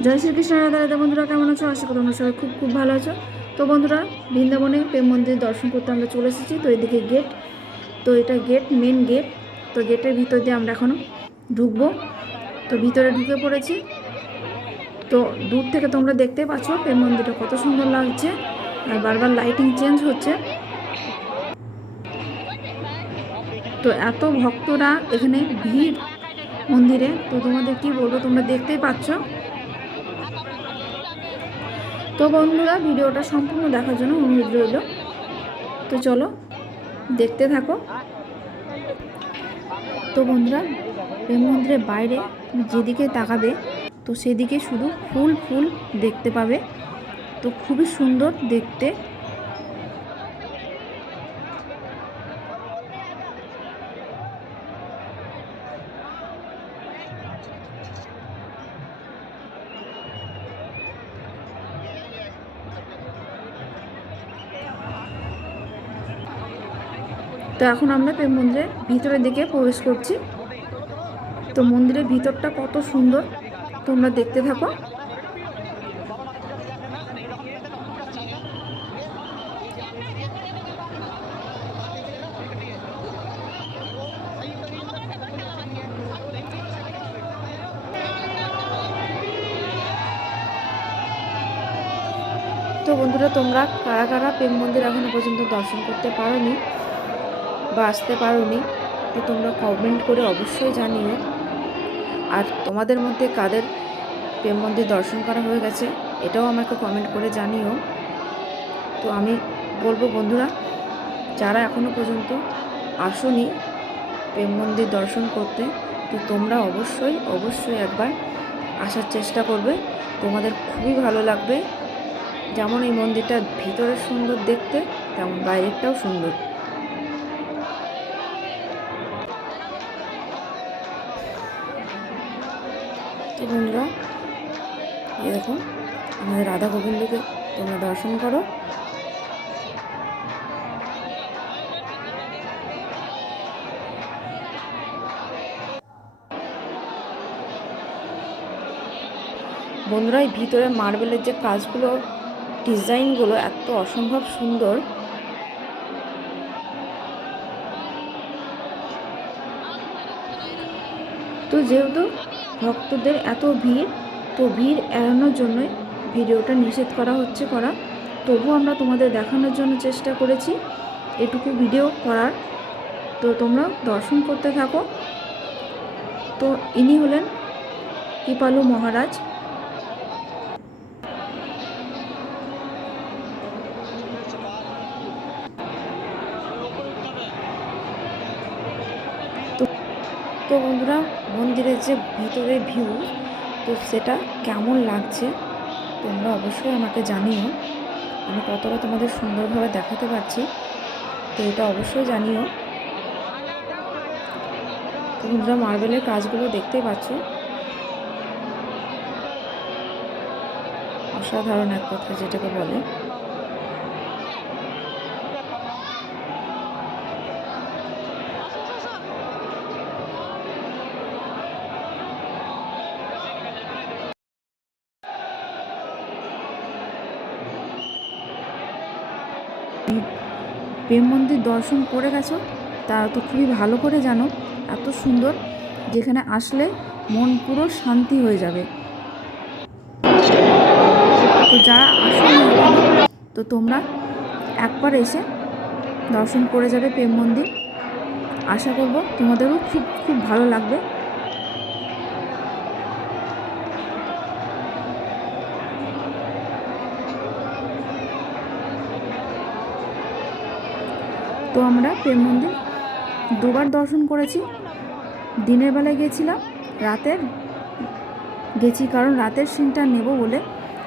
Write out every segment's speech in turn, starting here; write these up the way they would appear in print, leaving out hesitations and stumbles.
জয় শ্রীকৃষ্ণ। রাধা রাধা। বন্ধুরা কেমন আছো? আশা করি তোমরা সবাই খুব খুব ভালো আছো। তো বন্ধুরা, বৃন্দাবনে প্রেম মন্দির দর্শন করতে আমরা চলে এসেছি। তো এদিকে গেট, তো এটা গেট, মেন গেট। তো গেটের ভিতর দিয়ে আমরা এখনও ঢুকবো। তো ভিতরে ঢুকে পড়েছি। তো দূর থেকে তোমরা দেখতে পাচ্ছ প্রেম মন্দিরটা কত সুন্দর লাগছে, আর বারবার লাইটিং চেঞ্জ হচ্ছে। তো এত ভক্তরা এখানে ভিড় মন্দিরে, তো তোমাদের কি বলবো, তোমরা দেখতেই পাচ্ছ। তো বন্ধুরা, ভিডিওটা সম্পূর্ণ দেখার জন্য অনুরোধ রইল। তো চলো দেখতে থাকো। তো বন্ধুরা, প্রেম মন্দিরের বাইরে তুমি যেদিকে তাকাবে তো সেদিকে শুধু ফুল ফুল দেখতে পাবে। তো খুবই সুন্দর দেখতে। তো এখন আমরা প্রেম মন্দিরের ভিতরের দিকে প্রবেশ করছি। তো মন্দিরের ভিতরটা কত সুন্দর, তোমরা দেখতে থাকো। তো বন্ধুরা, তোমরা কারা কারা প্রেম মন্দির এখনো পর্যন্ত দর্শন করতে পারোনি বা আসতে পারোনি, তো তোমরা কমেন্ট করে অবশ্যই জানিও। আর তোমাদের মধ্যে কাদের প্রেম মন্দির দর্শন করা হয়ে গেছে এটাও আমাকে কমেন্ট করে জানিও। তো আমি বলবো বন্ধুরা, যারা এখনও পর্যন্ত আসোনি প্রেম মন্দির দর্শন করতে, তো তোমরা অবশ্যই অবশ্যই একবার আসার চেষ্টা করবে। তোমাদের খুবই ভালো লাগবে। যেমন এই মন্দিরটার ভিতরে সুন্দর দেখতে, তেমন বাইরেরটাও সুন্দর। তো বন্ধুরা, এরকম আমাদের রাধা গোবিন্দকে তোমরা দর্শন করো। বন্ধুরা, এই ভিতরে মার্বেলের যে কাজগুলো, ডিজাইনগুলো এত অসম্ভব সুন্দর। তো যেহেতু ভক্তদের এত ভিড়, তো ভিড় এড়ানোর জন্যই ভিডিওটা নিষেধ করা হচ্ছে করা। তবু আমরা তোমাদের দেখানোর জন্য চেষ্টা করেছি এটুকু ভিডিও করার। তো তোমরা দর্শন করতে থাকো। তো ইনি হলেন কৃপালু মহারাজ। তো বন্ধুরা, মন্দিরের যে ভিতরের ভিউ, তো সেটা কেমন লাগছে তোমরা অবশ্যই আমাকে জানিও। আমি কতটা তোমাদের সুন্দরভাবে দেখাতে পারছি, তো এটা অবশ্যই জানিও। তো বন্ধুরা, মার্বেলের কাজগুলো দেখতেই পাচ্ছ, অসাধারণ এক কথা যেটাকে বলে। প্রেম মন্দির দর্শন করে গেছো তারা তো খুবই ভালো করে জানো, এত সুন্দর, যেখানে আসলে মন পুরো শান্তি হয়ে যাবে। তো যারা আসোনি এখনো, তো তোমরা একবার এসে দর্শন করে যাবে প্রেম মন্দির। আশা করব তোমাদেরও খুব খুব ভালো লাগবে। তো আমরা প্রেম মন্দির দুবার দর্শন করেছি। দিনের বেলায় গেছিলাম, রাতের গেছি, কারণ রাতের সিনটা নেব বলে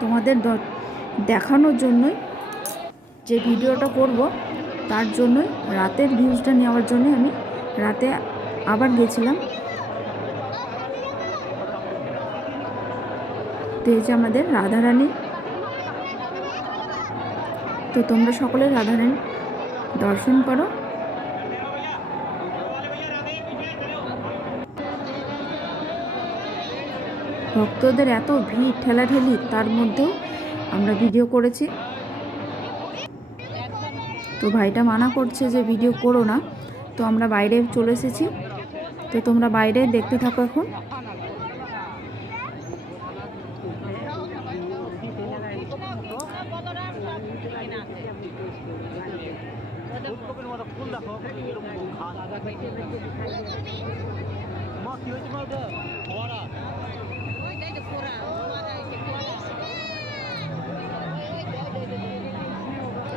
তোমাদের দেখানোর জন্যই, যে ভিডিওটা করব তার জন্যই, রাতের ভিউজটা নেওয়ার জন্যই আমি রাতে আবার গেছিলাম। তো এই যে আমাদের রাধারানী। তো তোমরা সকলে রাধারানী দর্শন করো। ভক্তদের এত ভিড় ঠেলাঠেলি, তার মধ্যেও আমরা ভিডিও করেছি। তো ভাইটা মানা করছে যে ভিডিও করো না, তো আমরা বাইরে চলে এসেছি। তো তোমরা বাইরে দেখতে থাকো এখন।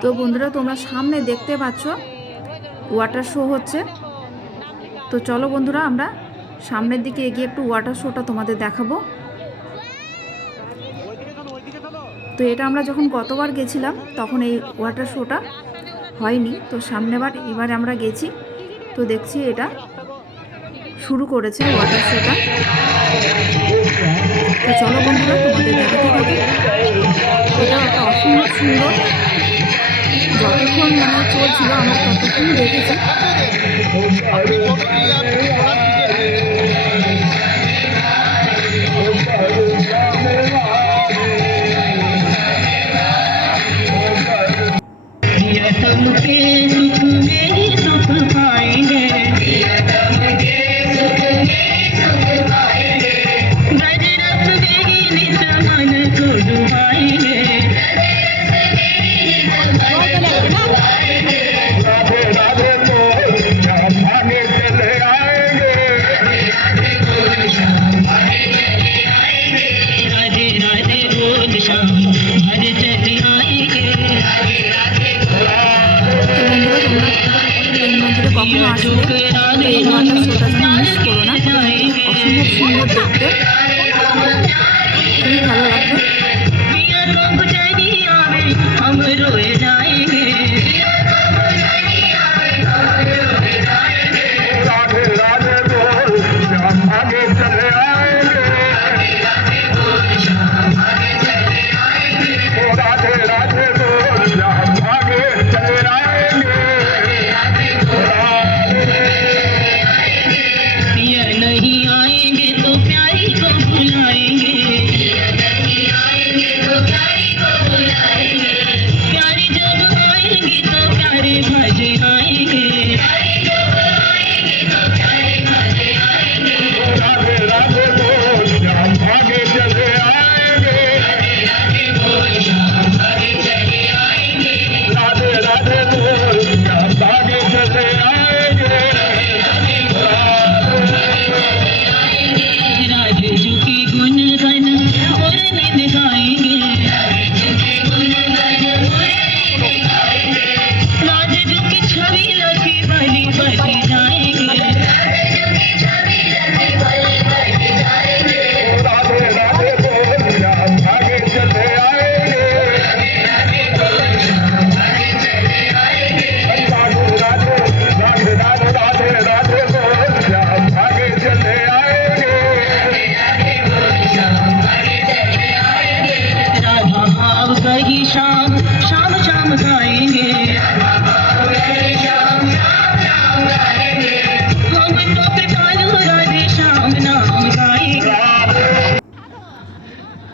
তো বন্ধুরা, তোমরা সামনে দেখতে পাচ্ছ ওয়াটার শো হচ্ছে। তো চলো বন্ধুরা, আমরা সামনের দিকে এগিয়ে একটু ওয়াটার শোটা তোমাদের দেখাবো। তো এটা আমরা যখন গতবার গেছিলাম তখন এই ওয়াটার শোটা হয়নি, তো এবারে আমরা গেছি, তো দেখছি এটা শুরু করেছে ওয়াটার শোটা। তো চলো বন্ধুরা, তোমাদের দেখাতে থাকি। এটা একটা অসম্ভব সুন্দর, যতক্ষণ চলছিল আমরা ততক্ষণ দেখেছি। কখনো আসলে এই ওয়াটার শোটা যেন মিস করো না, অসম্ভব সুন্দর দেখতে, খুবই ভালো লাগবে।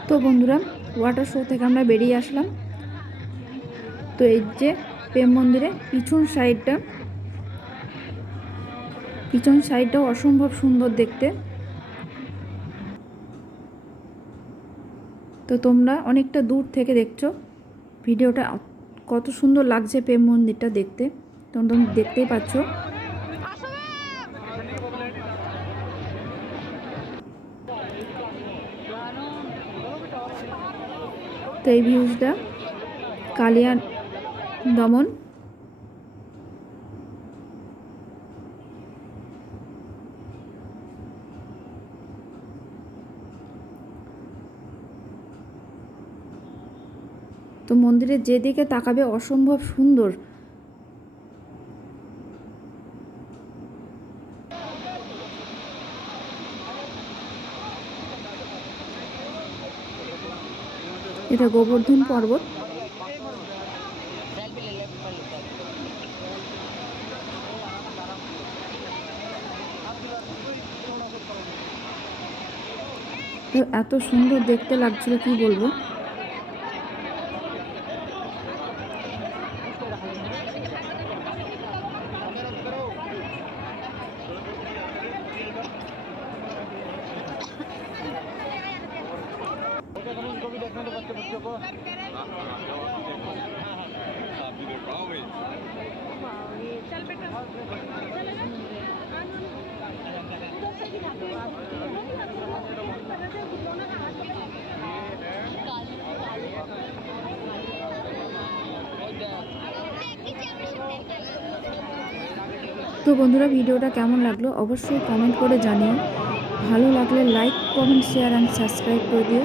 তো বন্ধুরা, ওয়াটার শো থেকে আমরা বেরিয়ে আসলাম। তো এই যে প্রেম মন্দিরে পিছন সাইডটাও অসম্ভব সুন্দর দেখতে। তো তোমরা অনেকটা দূর থেকে দেখছো ভিডিওটা, কত সুন্দর লাগছে প্রেম মন্দিরটা দেখতে, তোমরা দেখতেই পাচ্ছ। তো এই ভিউজটা কালিয়া দমন। তো মন্দিরের যেদিকে তাকাবে অসম্ভব সুন্দর। এটা গোবর্ধন পর্বত। তো এত সুন্দর দেখতে লাগছিল কি বলবো। তো বন্ধুরা, ভিডিওটা কেমন লাগলো অবশ্যই কমেন্ট করে জানিও। ভালো লাগলে like, comment, share and subscribe করে দিও।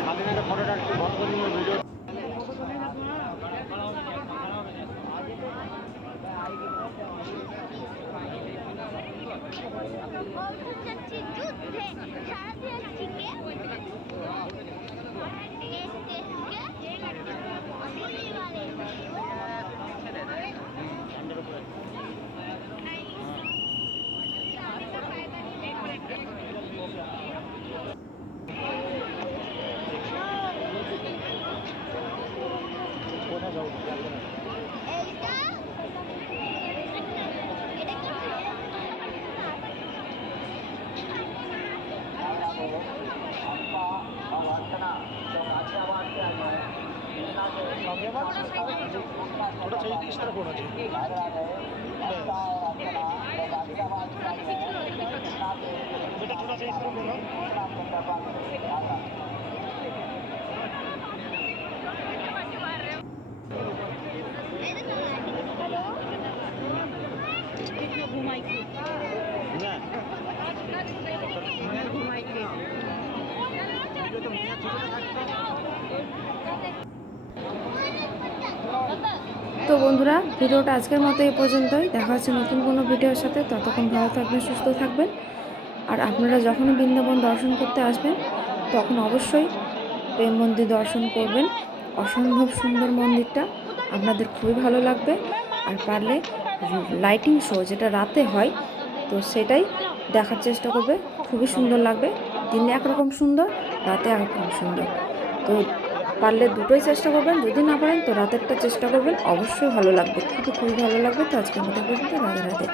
তো বন্ধুরা, ভিডিওটা আজকের মতো এই পর্যন্তই। দেখা হচ্ছে নতুন কোনো ভিডিওর সাথে। ততক্ষণ ভালো থাকবেন, সুস্থ থাকবেন। আর আপনারা যখনই বৃন্দাবন দর্শন করতে আসবেন তখন অবশ্যই প্রেম মন্দির দর্শন করবেন। অসম্ভব সুন্দর মন্দিরটা, আপনাদের খুবই ভালো লাগবে। আর পারলে লাইটিং শো যেটা রাতে হয়, তো সেটাই দেখার চেষ্টা করবে। খুবই সুন্দর লাগবে। দিনে একরকম সুন্দর, রাতে একরকম সুন্দর। তো পারলে দুটোই চেষ্টা করবেন, যদি না পারেন তো রাতেরটা চেষ্টা করবেন, অবশ্যই ভালো লাগবে, খুবই খুবই ভালো লাগবে। তো আজকের মতো পর্যন্ত, রাধে রাধে।